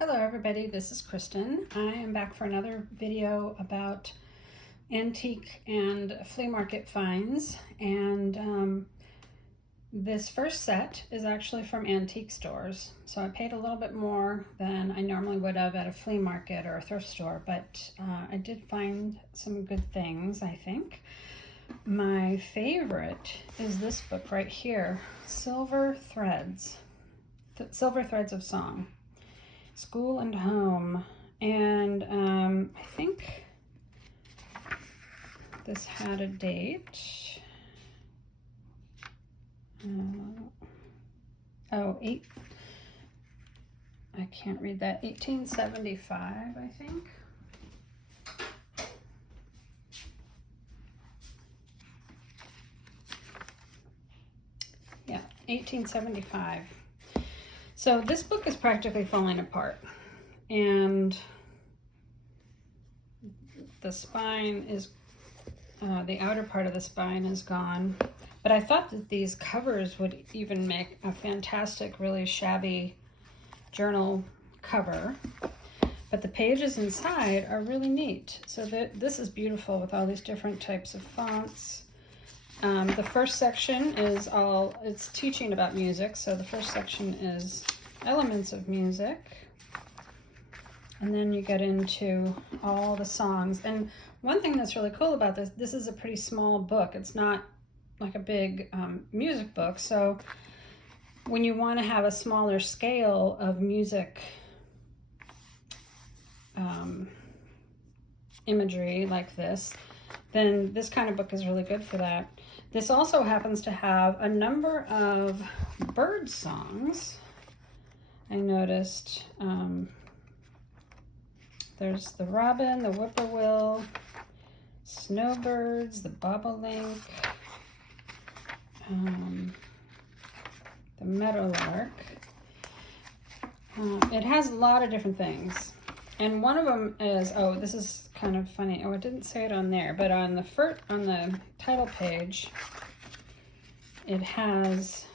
Hello everybody, this is Kristen. I am back for another video about antique and flea market finds, and this first set is actually from antique stores. So I paid a little bit more than I normally would have at a flea market or a thrift store, but I did find some good things, I think. My favorite is this book right here, Silver Threads of Song. School and Home, and I think this had a date. I can't read that. 1875, I think. Yeah, 1875. So this book is practically falling apart, and the spine is, the outer part of the spine is gone. But I thought that these covers would even make a fantastic, really shabby journal cover. But the pages inside are really neat. So this is beautiful with all these different types of fonts. The first section is it's teaching about music. So the first section is elements of music. And then you get into all the songs. And one thing that's really cool about this is a pretty small book. It's not like a big music book. So when you want to have a smaller scale of music imagery like this, then this kind of book is really good for that. This also happens to have a number of bird songs. I noticed there's the robin, the whippoorwill, snowbirds, the bobolink, the meadowlark. It has a lot of different things. And one of them is, this is kind of funny. It didn't say it on there, but on the title page, it's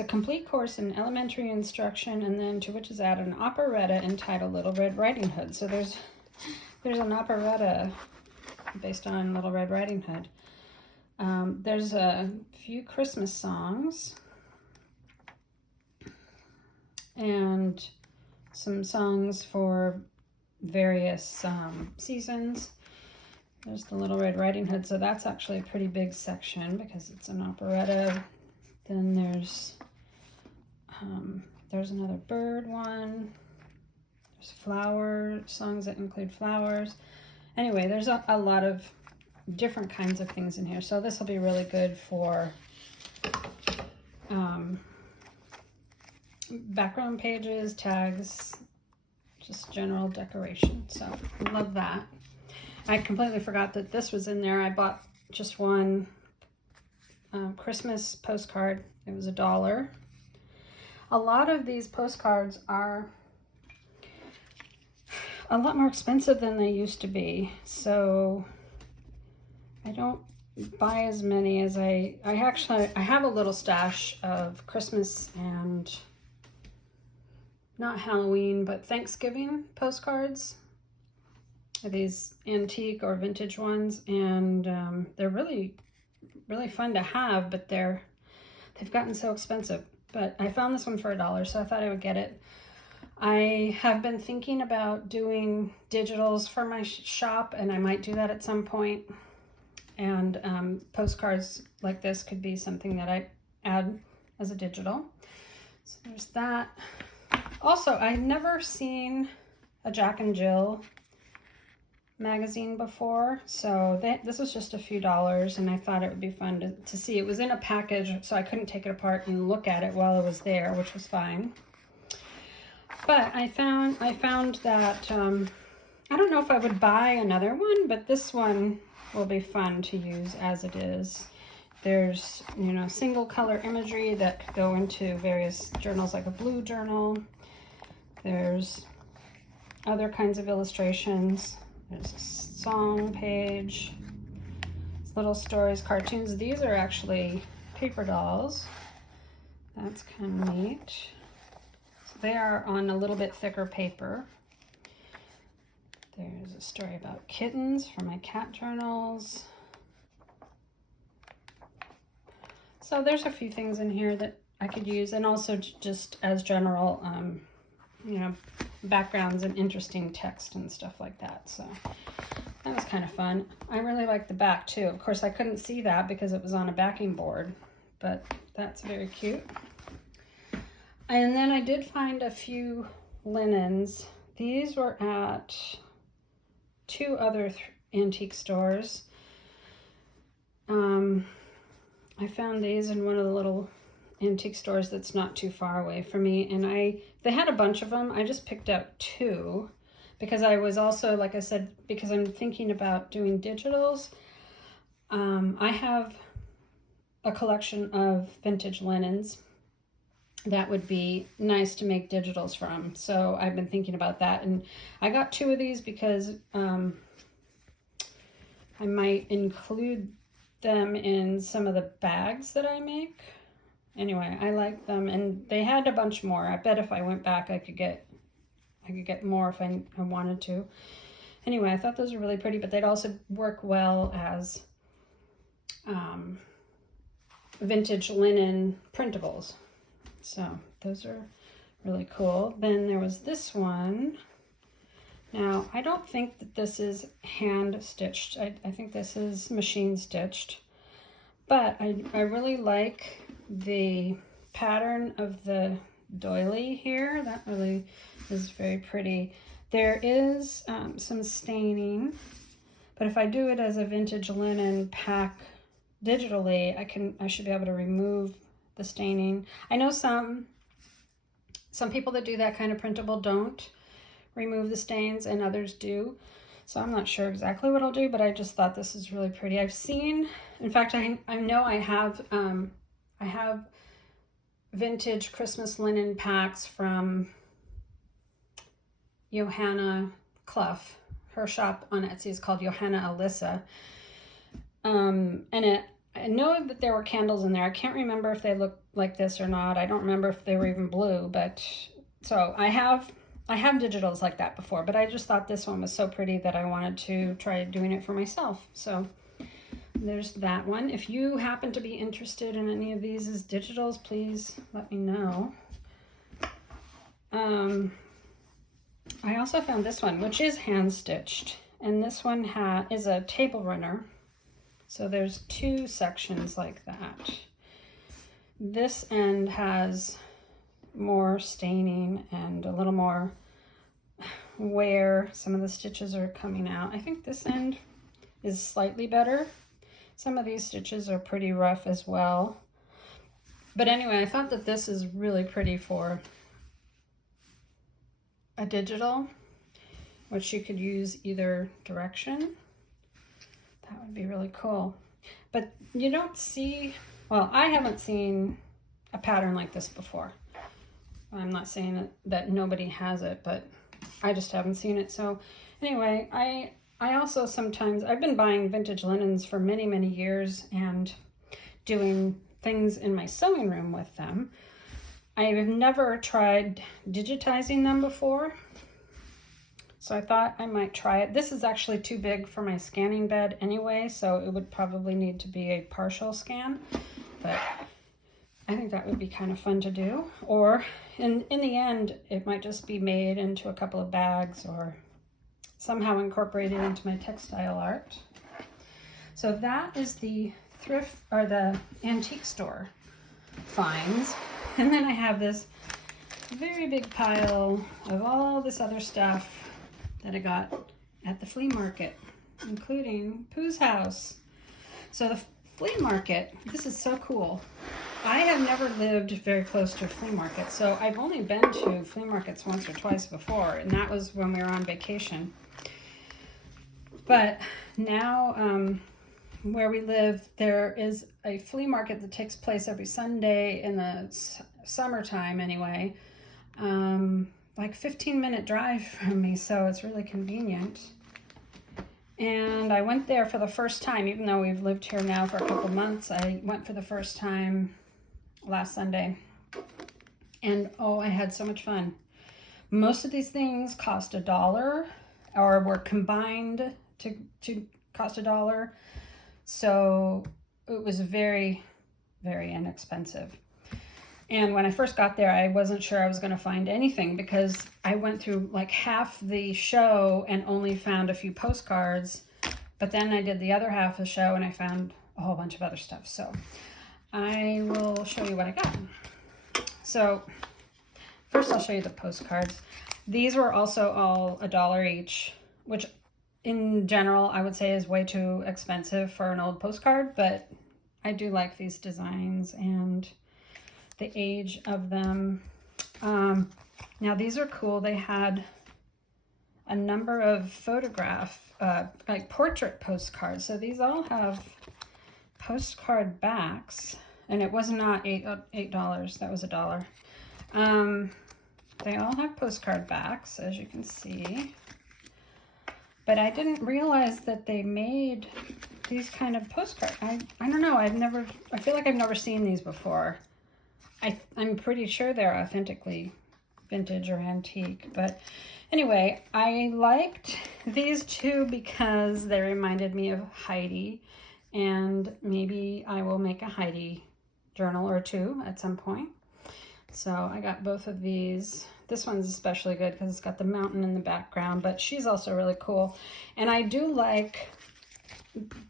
a complete course in elementary instruction, and then to which is added an operetta entitled Little Red Riding Hood. So there's an operetta based on Little Red Riding Hood. There's a few Christmas songs and some songs for various seasons. There's the Little Red Riding Hood, so that's actually a pretty big section because it's an operetta. Then there's another bird one. There's flower songs that include flowers. Anyway, there's a lot of different kinds of things in here. So this will be really good for background pages, tags, just general decoration. So I love that. I completely forgot that this was in there. I bought just one Christmas postcard. It was $1. A lot of these postcards are a lot more expensive than they used to be. So I don't buy as many as I have a little stash of Christmas and not Halloween, but Thanksgiving postcards. These antique or vintage ones, and they're really fun to have, but they've gotten so expensive. But I found this one for $1, so I thought I would get it. I have been thinking about doing digitals for my shop, and I might do that at some point. And postcards like this could be something that I add as a digital. So there's that. Also, I've never seen a Jack and Jill magazine before, so this was just a few dollars, and I thought it would be fun to see. It was in a package, so I couldn't take it apart and look at it while it was there, which was fine. But I found that I don't know if I would buy another one, but this one will be fun to use as it is. There's, single color imagery that could go into various journals, like a blue journal. There's other kinds of illustrations. There's a song page, little stories, cartoons. These are actually paper dolls. That's kind of neat. They are on a little bit thicker paper. There's a story about kittens from my cat journals. So there's a few things in here that I could use, and also just as general, you know, backgrounds and interesting text and stuff like that. So that was kind of fun. I really like the back too. Of course, I couldn't see that because it was on a backing board, but that's very cute. And then I did find a few linens. These were at two other antique stores. I found these in one of the little antique stores that's not too far away from me, and they had a bunch of them. I just picked out two because I was also, like I said, because I'm thinking about doing digitals. I have a collection of vintage linens that would be nice to make digitals from. So I've been thinking about that, and I got two of these because I might include them in some of the bags that I make. Anyway, I like them, and they had a bunch more. I bet if I went back, I could get more if I wanted to. Anyway, I thought those were really pretty, but they'd also work well as vintage linen printables. So those are really cool. Then there was this one. Now, I don't think that this is hand stitched. I think this is machine stitched, but I really like the pattern of the doily here. That really is very pretty. There is some staining, but if I do it as a vintage linen pack digitally, I should be able to remove the staining. I know some people that do that kind of printable don't remove the stains, and others do. So I'm not sure exactly what I'll do, but I just thought this is really pretty. I've seen, in fact, I know I have vintage Christmas linen packs from Johanna Clough. Her shop on Etsy is called Johanna Alyssa. I know that there were candles in there. I can't remember if they look like this or not. I don't remember if they were even blue, but so I have digitals like that before, but I just thought this one was so pretty that I wanted to try doing it for myself. So there's that one. If you happen to be interested in any of these as digitals, please let me know. I also found this one, which is hand stitched, and this one is a table runner. So there's two sections like that. This end has more staining and a little more wear. Some of the stitches are coming out. I think this end is slightly better. Some of these stitches are pretty rough as well. But anyway, I thought that this is really pretty for a digital, which you could use either direction. That would be really cool. But you don't see, well, I haven't seen a pattern like this before. I'm not saying that nobody has it, but I just haven't seen it. So anyway, I also sometimes, I've been buying vintage linens for many, many years and doing things in my sewing room with them. I've never tried digitizing them before, so I thought I might try it. This is actually too big for my scanning bed anyway, so it would probably need to be a partial scan, but I think that would be kind of fun to do. Or in the end, it might just be made into a couple of bags or somehow incorporated into my textile art. So that is the thrift or the antique store finds. And then I have this very big pile of all this other stuff that I got at the flea market, including Pooh's house. So the flea market, this is so cool. I have never lived very close to a flea market, so I've only been to flea markets once or twice before, and that was when we were on vacation. But now, where we live, there is a flea market that takes place every Sunday in the summertime anyway, like 15-minute drive from me, so it's really convenient. And I went there for the first time, even though we've lived here now for a couple months. I went for the first time last Sunday, And oh, I had so much fun. Most of these things cost $1 or were combined to cost $1. So it was very, very inexpensive. And when I first got there, I wasn't sure I was going to find anything because I went through like half the show and only found a few postcards. But then I did the other half of the show and I found a whole bunch of other stuff. So I will show you what I got. So first I'll show you the postcards. These were also all $1 each, which in general I would say is way too expensive for an old postcard, but I do like these designs and the age of them. Now these are cool. They had a number of like portrait postcards. So these all have postcard backs, and it was not $8. That was $1. They all have postcard backs, as you can see. But I didn't realize that they made these kind of postcards. I don't know. I feel like I've never seen these before. I'm pretty sure they're authentically vintage or antique. But anyway, I liked these two because they reminded me of Heidi. And maybe I will make a Heidi journal or two at some point. So I got both of these. This one's especially good because it's got the mountain in the background, but she's also really cool. And I do like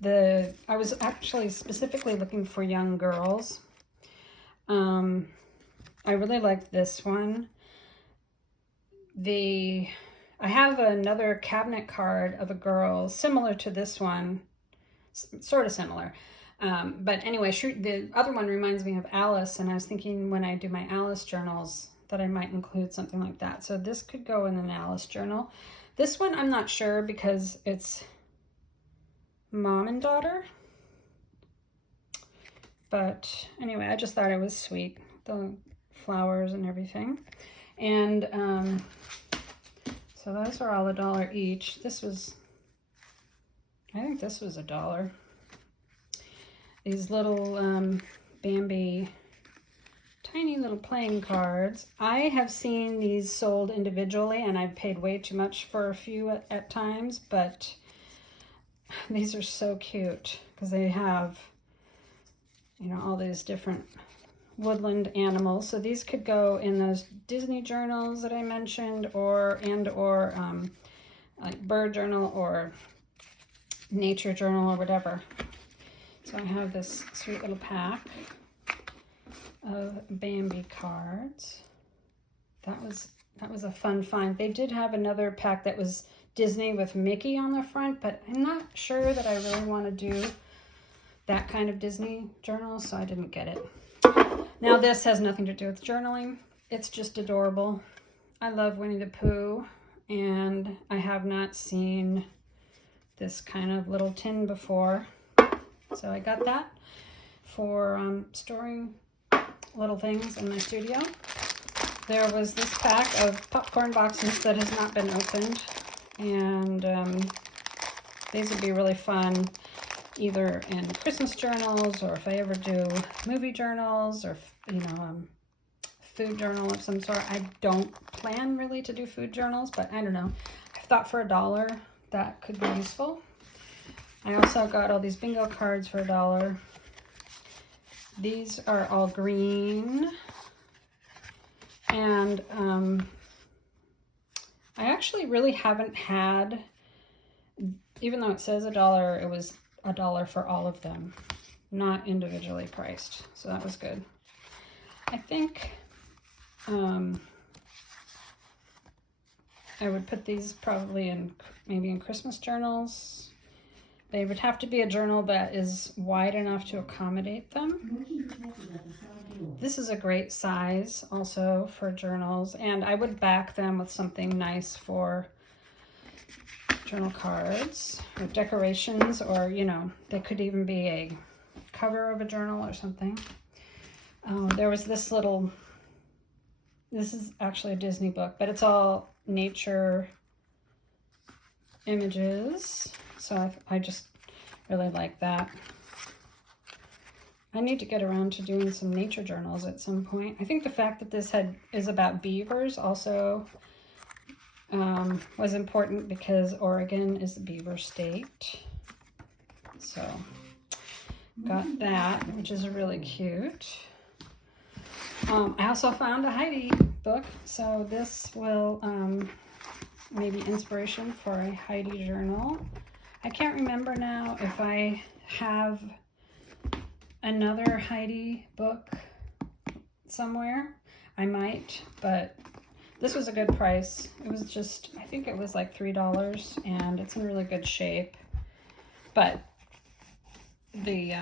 I was actually specifically looking for young girls. I really like this one. I have another cabinet card of a girl similar to this one, sort of similar. But anyway, the other one reminds me of Alice, and I was thinking when I do my Alice journals that I might include something like that. So this could go in an Alice journal. This one I'm not sure because it's mom and daughter. But anyway, I just thought it was sweet, the flowers and everything. And so those are all $1 each. I think this was $1. These little Bambi tiny little playing cards. I have seen these sold individually and I've paid way too much for a few at times, but these are so cute because they have, you know, all these different woodland animals. So these could go in those Disney journals that I mentioned, or like bird journal or nature journal or whatever. So I have this sweet little pack of Bambi cards. That was a fun find. They did have another pack that was Disney with Mickey on the front, but I'm not sure that I really want to do that kind of Disney journal, so I didn't get it. Now this has nothing to do with journaling. It's just adorable. I love Winnie the Pooh, and I have not seen this kind of little tin before. So I got that for storing little things in my studio. There was this pack of popcorn boxes that has not been opened, and these would be really fun either in Christmas journals, or if I ever do movie journals, or, you know, food journal of some sort. I don't plan really to do food journals, but I don't know. I thought for $1 that could be useful. I also got all these bingo cards for $1. These are all green. And I actually really haven't had, even though it says $1, it was $1 for all of them, not individually priced. So that was good. I think I would put these probably in, maybe in Christmas journals. They would have to be a journal that is wide enough to accommodate them. This is a great size also for journals, and I would back them with something nice for journal cards or decorations, or, you know, they could even be a cover of a journal or something. There was this little, this is actually a Disney book, but it's all nature images. So I just really like that. I need to get around to doing some nature journals at some point. I think the fact that this is about beavers also was important because Oregon is a beaver state. So got that, which is really cute. I also found a Heidi book, so this will maybe inspiration for a Heidi journal. I can't remember now if I have another Heidi book somewhere. I might, but this was a good price. It was just, I think it was like $3, and it's in really good shape. But the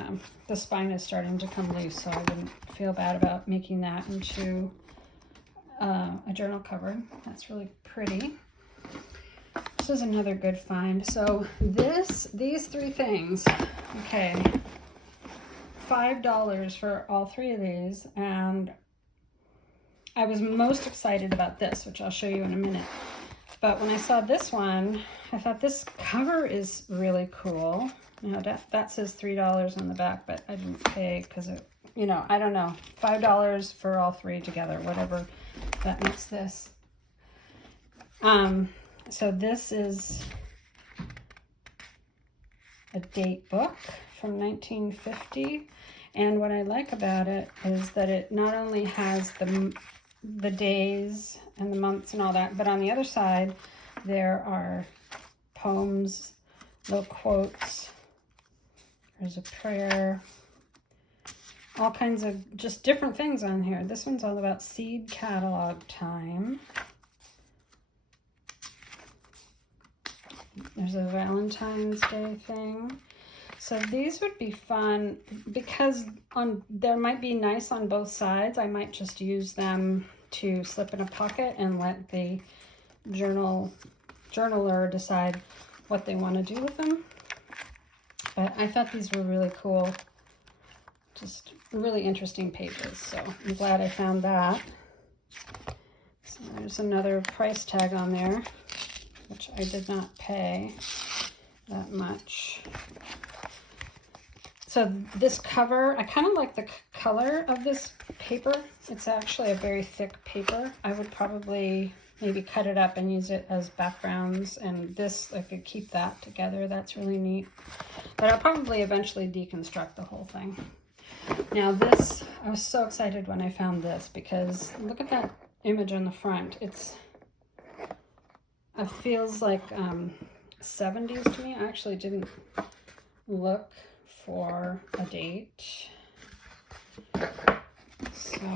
spine is starting to come loose, so I wouldn't feel bad about making that into a journal cover. That's really pretty. This is another good find. So these three things, okay, $5 for all three of these, and I was most excited about this, which I'll show you in a minute. But when I saw this one, I thought this cover is really cool. Now that says $3 on the back, but I didn't pay because it, you know, I don't know, $5 for all three together, whatever that makes this. So this is a date book from 1950, and what I like about it is that it not only has the days and the months and all that, but on the other side there are poems, little quotes, there's a prayer, all kinds of just different things on here. This one's all about seed catalog time. There's a Valentine's Day thing. So these would be fun because there might be nice on both sides. I might just use them to slip in a pocket and let the journaler decide what they want to do with them. But I thought these were really cool. Just really interesting pages. So I'm glad I found that. So there's another price tag on there, which I did not pay that much. So this cover, I kind of like the color of this paper. It's actually a very thick paper. I would probably maybe cut it up and use it as backgrounds, and this, I could keep that together. That's really neat. But I'll probably eventually deconstruct the whole thing. Now this, I was so excited when I found this because look at that image on the front. It feels like 70s to me. I actually didn't look for a date. So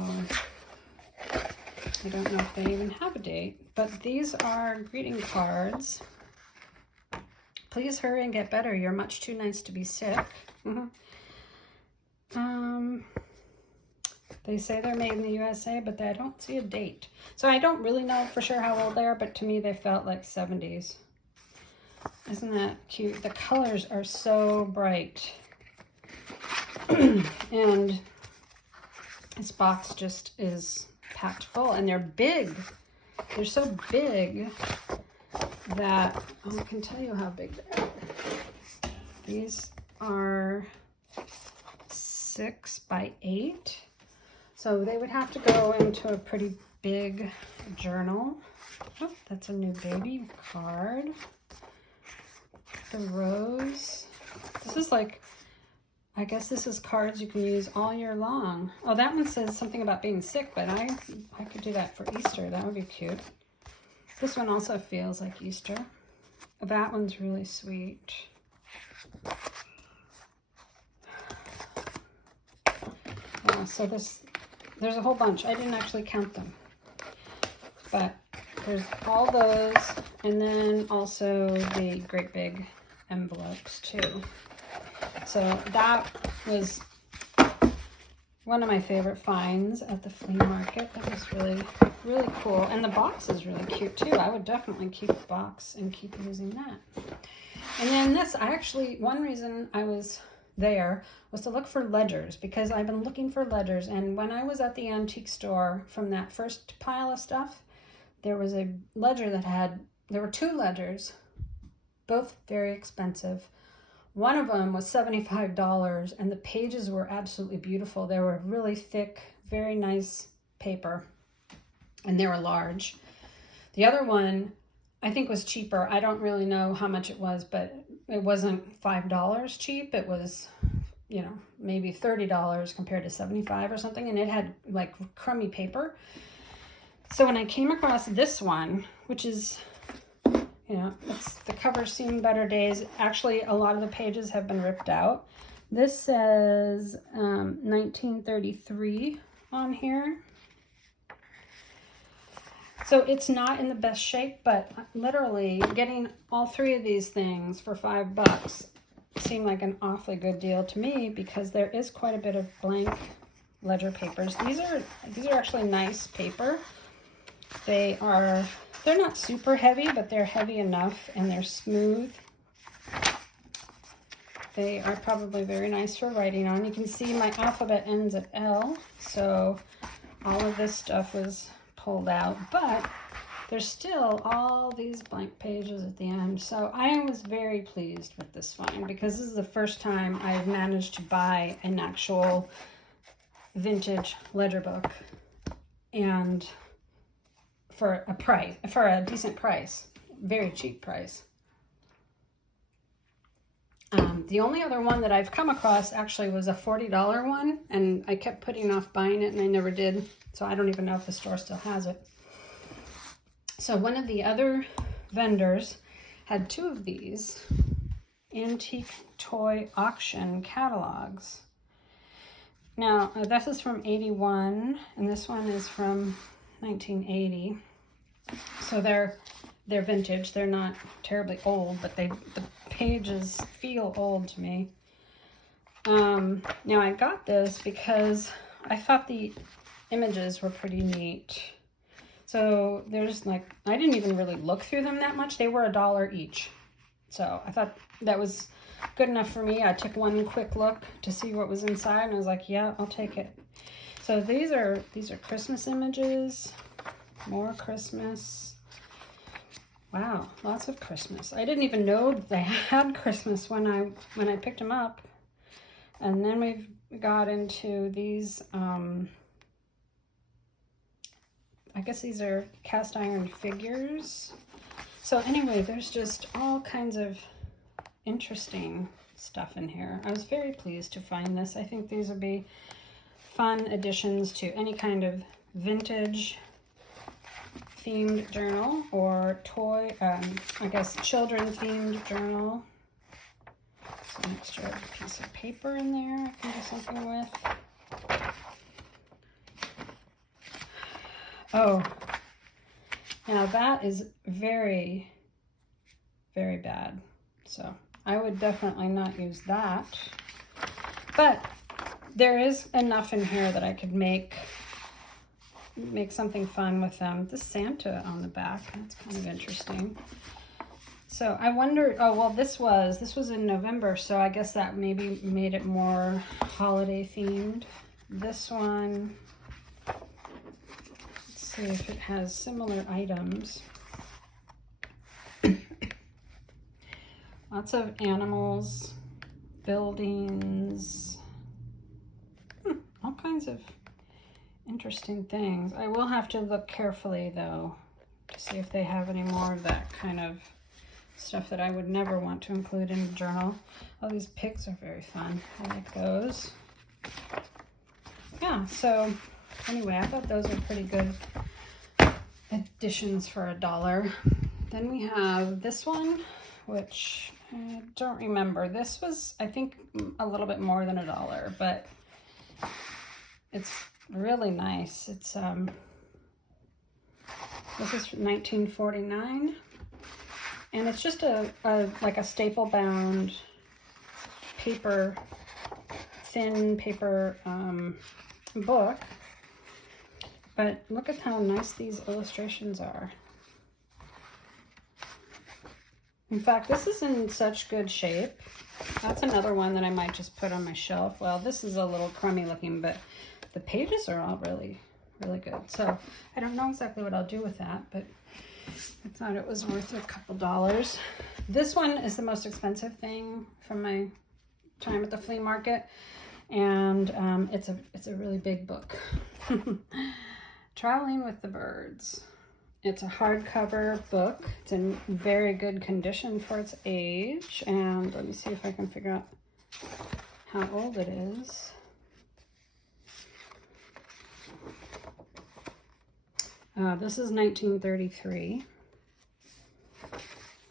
I don't know if they even have a date, but these are greeting cards. Please hurry and get better. You're much too nice to be sick. They say they're made in the USA, but I don't see a date. So I don't really know for sure how old they are, but to me they felt like 70s. Isn't that cute? The colors are so bright. And this box just is packed full, and they're big. They're so big that I can tell you how big they are. These are 6 by 8. So they would have to go into a pretty big journal. Oh, that's a new baby card. The rose. This is like, I guess this is cards you can use all year long. Oh, that one says something about being sick, but I could do that for Easter. That would be cute. This one also feels like Easter. That one's really sweet. Yeah, so there's a whole bunch. I didn't actually count them. But there's all those, and then also the great big envelopes too. So that was one of my favorite finds at the flea market. That was really, really cool. And the box is really cute too. I would definitely keep the box and keep using that. And then this, one reason I was there was to look for ledgers, because I've been looking for ledgers. And when I was at the antique store from that first pile of stuff, there was a ledger there were 2 ledgers, both very expensive. One of them was $75, and the pages were absolutely beautiful. They were really thick, very nice paper, and they were large. The other one, I think, was cheaper. I don't really know how much it was, but it wasn't $5 cheap. It was, you know, maybe $30 compared to $75 or something, and it had like crummy paper. So when I came across this one, which is, you know, the cover's seen better days. Actually, a lot of the pages have been ripped out. This says 1933 on here. So it's not in the best shape, but literally getting all three of these things for $5 seemed like an awfully good deal to me, because there is quite a bit of blank ledger papers. These are actually nice paper. They're not super heavy, but they're heavy enough, and they're smooth. They are probably very nice for writing on. You can see my alphabet ends at L, so all of this stuff was pulled out, but there's still all these blank pages at the end. So I was very pleased with this find, because this is the first time I've managed to buy an actual vintage ledger book, and for a decent price, very cheap price. The only other one that I've come across actually was a $40 one, and I kept putting off buying it, and I never did. So I don't even know if the store still has it. So one of the other vendors had two of these antique toy auction catalogs. Now, this is from 81, and this one is from 1980. So they're vintage. They're not terribly old, but the pages feel old to me. Now I got this because I thought the images were pretty neat. So there's like, I didn't even really look through them that much. They were $1 each. So I thought that was good enough for me. I took one quick look to see what was inside, and I was like, yeah, I'll take it. So these are Christmas images, more Christmas. Wow, lots of Christmas. I didn't even know they had Christmas when I picked them up. And then we've got into these, I guess these are cast iron figures. So anyway, there's just all kinds of interesting stuff in here. I was very pleased to find this. I think these would be fun additions to any kind of vintage themed journal, or toy, I guess children themed journal. Some extra piece of paper in there I can do something with. Oh, now that is very, very bad. So I would definitely not use that. But there is enough in here that I could make something fun with them. The Santa on the back, that's kind of interesting. So I wonder, oh, well, this was in November, so I guess that maybe made it more holiday themed. This one, let's see if it has similar items. Lots of animals, buildings, all kinds of interesting things. I will have to look carefully, though, to see if they have any more of that kind of stuff that I would never want to include in a journal. Oh, these pigs are very fun. I like those. Yeah, so anyway, I thought those were pretty good additions for $1. Then we have this one, which I don't remember. This was, I think, a little bit more than $1, but it's really nice. It's this is from 1949, and it's just like a staple bound paper, thin paper book. But look at how nice these illustrations are. In fact, this is in such good shape. That's another one that I might just put on my shelf. Well, this is a little crummy looking, but the pages are all really, really good. So I don't know exactly what I'll do with that, but I thought it was worth a couple dollars. This one is the most expensive thing from my time at the flea market. And it's a really big book. Traveling with the Birds. It's a hardcover book. It's in very good condition for its age. And let me see if I can figure out how old it is. This is 1933.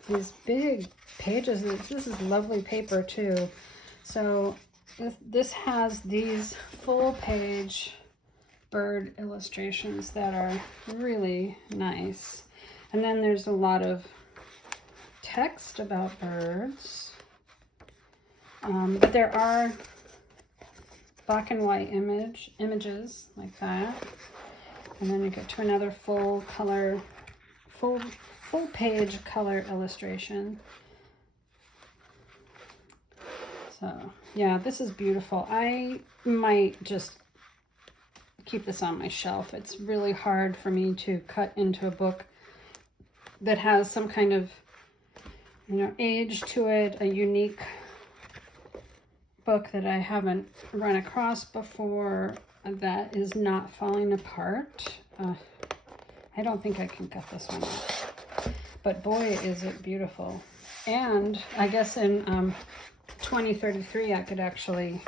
These big pages. This is lovely paper too. So this has these full page bird illustrations that are really nice. And then there's a lot of text about birds. But there are black and white images like that. And then you get to another full page color illustration. So yeah, this is beautiful. I might just keep this on my shelf. It's really hard for me to cut into a book that has some kind of, age to it, a unique book that I haven't run across before that is not falling apart. I don't think I can cut this one off. But boy, is it beautiful. And I guess in 2033, I could actually,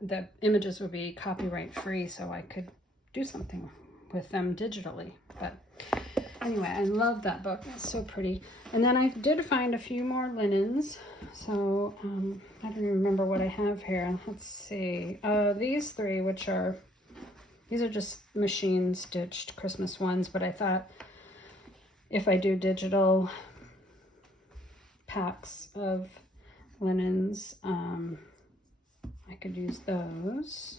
the images would be copyright free, so I could do something with them digitally. But anyway, I love that book. It's so pretty. And then I did find a few more linens. So I don't even remember what I have here. Let's see. These three, these are just machine stitched Christmas ones, but I thought if I do digital packs of linens, I could use those.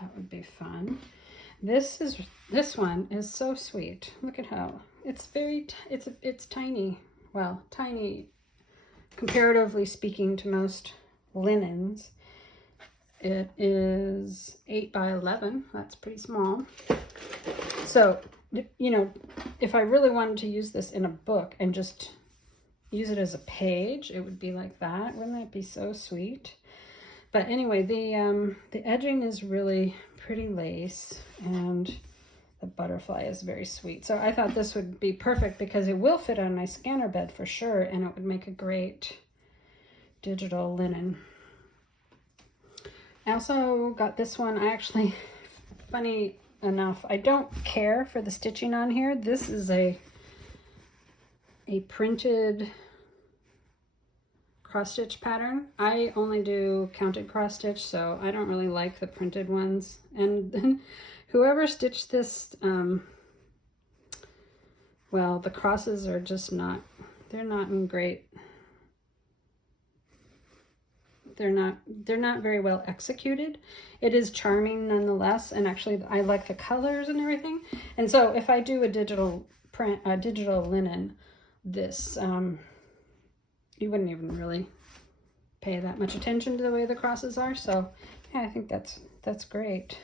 That would be fun. This one is so sweet. Look at how it's it's tiny. Well, tiny comparatively speaking to most linens. It is 8 by 11. That's pretty small. So, if I really wanted to use this in a book and just use it as a page, it would be like that. Wouldn't that be so sweet? But anyway, the edging is really pretty lace, and the butterfly is very sweet. So I thought this would be perfect because it will fit on my scanner bed for sure, and it would make a great digital linen. I also got this one. I actually, funny enough, I don't care for the stitching on here. This is a printed cross stitch pattern. I only do counted cross stitch, so I don't really like the printed ones. And whoever stitched this, well, the crosses are just they're not in great, they're not very well executed. It is charming nonetheless, and actually I like the colors and everything. And so if I do a digital print, a digital linen, this, you wouldn't even really pay that much attention to the way the crosses are. So yeah, I think that's great.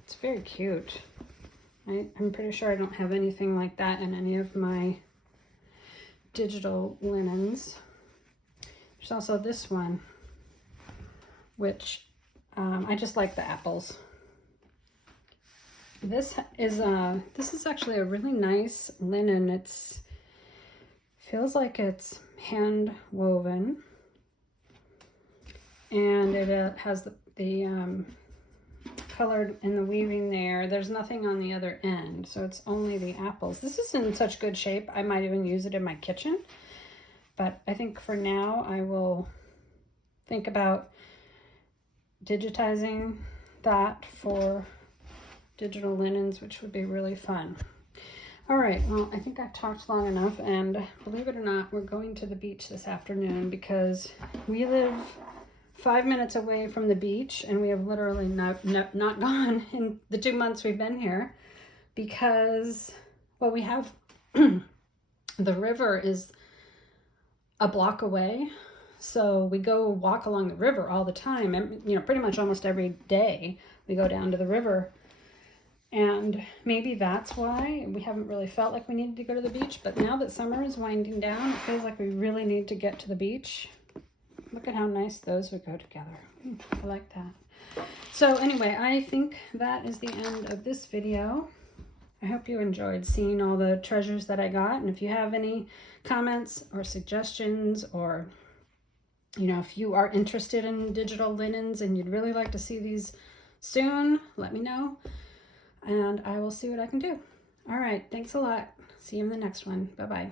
It's very cute. I'm pretty sure I don't have anything like that in any of my digital linens. There's also this one, which I just like the apples. This is actually a really nice linen. Feels like it's hand woven, and it has the colored in the weaving there. There's nothing on the other end, so it's only the apples. This is in such good shape, I might even use it in my kitchen, but I think for now I will think about digitizing that for digital linens, which would be really fun. All right, well, I think I've talked long enough, and believe it or not, we're going to the beach this afternoon because we live 5 minutes away from the beach, and we have literally not gone in the 2 months we've been here because, well, we have, the river is a block away, so we go walk along the river all the time, and, pretty much almost every day we go down to the river. And maybe that's why we haven't really felt like we needed to go to the beach. But now that summer is winding down, it feels like we really need to get to the beach. Look at how nice those would go together. I like that. So anyway, I think that is the end of this video. I hope you enjoyed seeing all the treasures that I got. And if you have any comments or suggestions, or, you know, if you are interested in digital linens and you'd really like to see these soon, let me know. And I will see what I can do. All right. Thanks a lot. See you in the next one. Bye-bye.